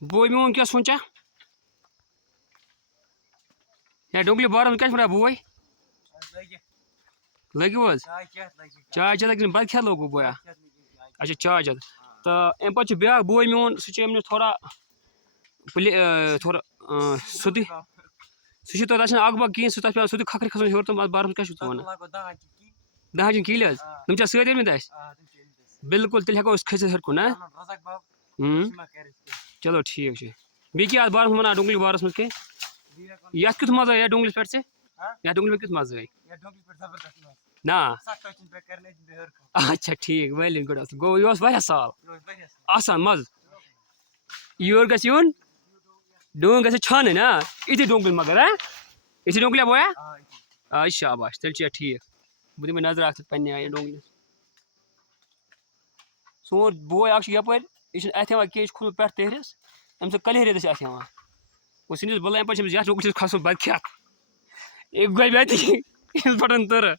بوے میون کیا سونچا یا ڈونگلی بارہ میں کیا بوے لگو حظ چائے چیت لگی بد کھیت لوگو بویا اچھا چائے چیت تو امہ پتہ بیاکھ بوے میون سہ أمس تھوڑا تھوڑا سیودے سہ تتھ آسان اکھ بکھ کہین سہ تتھ پیوان سیودے کھکھرِ کھسُن ہیوٚر تم اتھ بارس منٛز کیاہ چھُکھ ژٕ ونان 10 کِلۍ حظ تم چھا سۭتۍ أنمٕتۍ اَسہِ بالکل تیٚلہِ ہٮ۪کو أسۍ کھٔسِتھ ہیوٚر کُن ہا چلو ٹھیٖک چھُ بیٚیہِ کیٛاہ اَتھ بارس منٛز وَنان ڈونگلی بارس منٛز کینٛہہ یتھ کیُتھ مزٕ آو یتھ ڈونگلِس پٮ۪ٹھ ژےٚ یتھ ڈونگلِس پٮ۪ٹھ کیُتھ مزٕ آے نا اچھا ٹھیٖک ویری گُڈ اصل گوٚو یہِ اوس واریاہ سہل آسان مزٕ یور گژھِ یُن ڈوٗنۍ گژھِ چھانٕنۍ یِتھی ڈونگلۍ مگر یِتھی ڈونگلیا بویا شاباش تیٚلہِ چھُ یہِ ٹھیٖک بہٕ دِمے نظر اکھ پننہِ آیہِ ڈونگلِس سون بوے اکھ چھُ یپٲرۍ یہِ چھُنہٕ اتھِ یِوان کینٛہہ یہِ چھُ کھوٚتمُت پٮ۪ٹھٕ تہرِس أمِس چھُ کلہٕ ریٚتس اتھِ یِوان گوٚو سٲنِس بلایہِ پتہٕ چھِ أمِس یتھ ڈونگلِس کھسُن بد کھیت یہِ گوٚو مےٚ تہِ أمِس پھٹن تٕرٕ